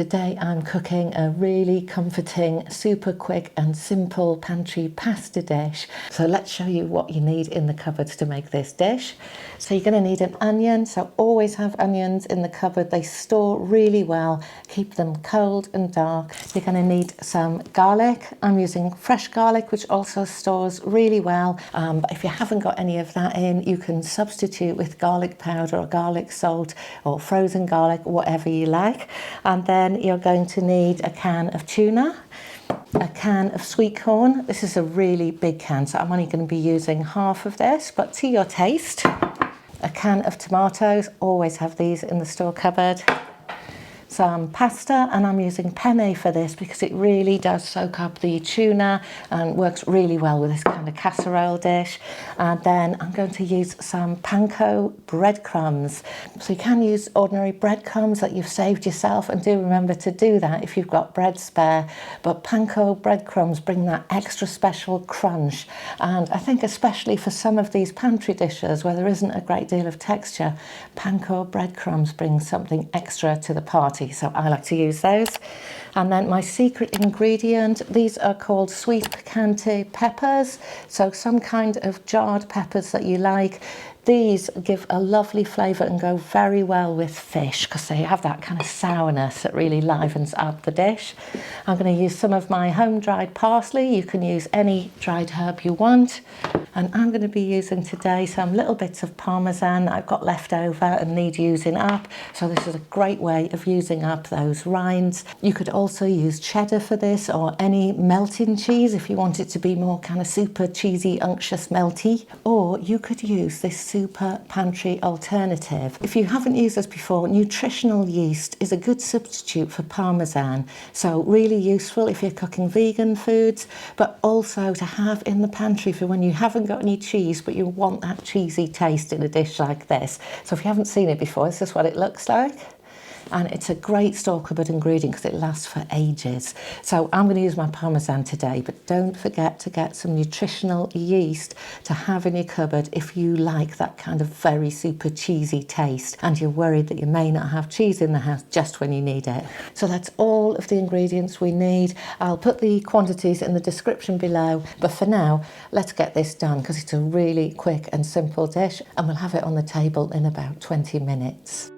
today I'm cooking a really comforting, super quick and simple pantry pasta dish. So let's show you what you need in the cupboards to make this dish. So you're going to need an onion, so always have onions in the cupboard. They store really well, keep them cold and dark. You're going to need some garlic. I'm using fresh garlic, which also stores really well. But if you haven't got any of that in, you can substitute with garlic powder or garlic salt or frozen garlic, whatever you like. And then you're going to need a can of tuna, a can of sweet corn. This is a really big can, so I'm only going to be using half of this, but to your taste. A can of tomatoes, always have these in the store cupboard. Some pasta, and I'm using penne for this because it really does soak up the tuna and works really well with this kind of casserole dish. And then I'm going to use some panko breadcrumbs. So you can use ordinary breadcrumbs that you've saved yourself, and do remember to do that if you've got bread spare. But panko breadcrumbs bring that extra special crunch. And I think especially for some of these pantry dishes where there isn't a great deal of texture, panko breadcrumbs bring something extra to the party. So I like to use those. And then my secret ingredient, these are called sweet piquante peppers. So some kind of jarred peppers that you like. These give a lovely flavour and go very well with fish because they have that kind of sourness that really livens up the dish. I'm going to use some of my home dried parsley. You can use any dried herb you want. And I'm going to be using today some little bits of parmesan that I've got left over and need using up. So this is a great way of using up those rinds. You could also use cheddar for this, or any melting cheese if you want it to be more kind of super cheesy, unctuous, melty. Or you could use this super pantry alternative. If you haven't used this before, nutritional yeast is a good substitute for parmesan. So really useful if you're cooking vegan foods, but also to have in the pantry for when you haven't got any cheese but you want that cheesy taste in a dish like this. So if you haven't seen it before, this is what it looks like. And it's a great store cupboard ingredient because it lasts for ages. So I'm going to use my parmesan today, but don't forget to get some nutritional yeast to have in your cupboard if you like that kind of very super cheesy taste and you're worried that you may not have cheese in the house just when you need it. So that's all of the ingredients we need. I'll put the quantities in the description below, but for now, let's get this done because it's a really quick and simple dish, and we'll have it on the table in about 20 minutes.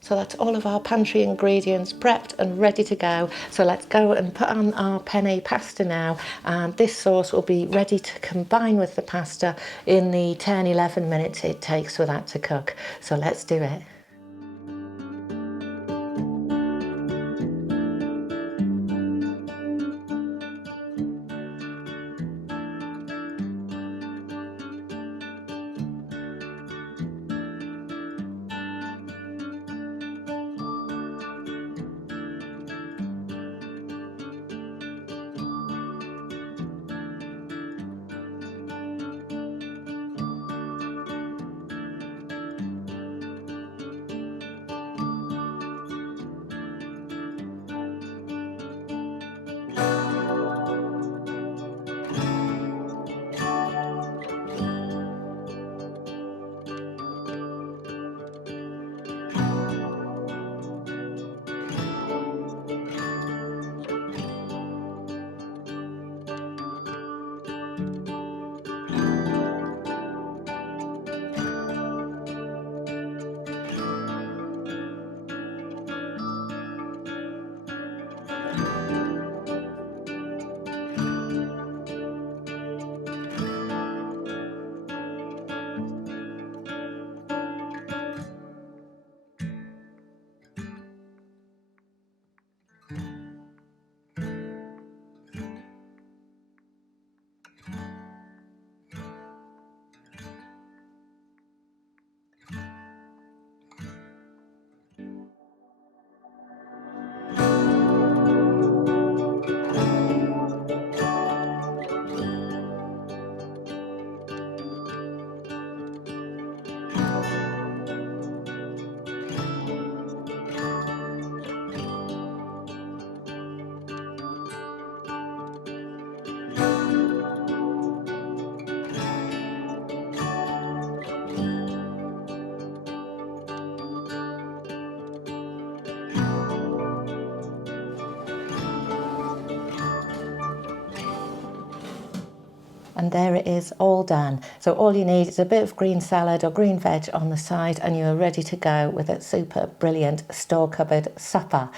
So that's all of our pantry ingredients prepped and ready to go. So let's go and put on our penne pasta now. And this sauce will be ready to combine with the pasta in the 10-11 minutes it takes for that to cook. So let's do it. And there it is, all done. So all you need is a bit of green salad or green veg on the side, and you're ready to go with a super brilliant store cupboard supper.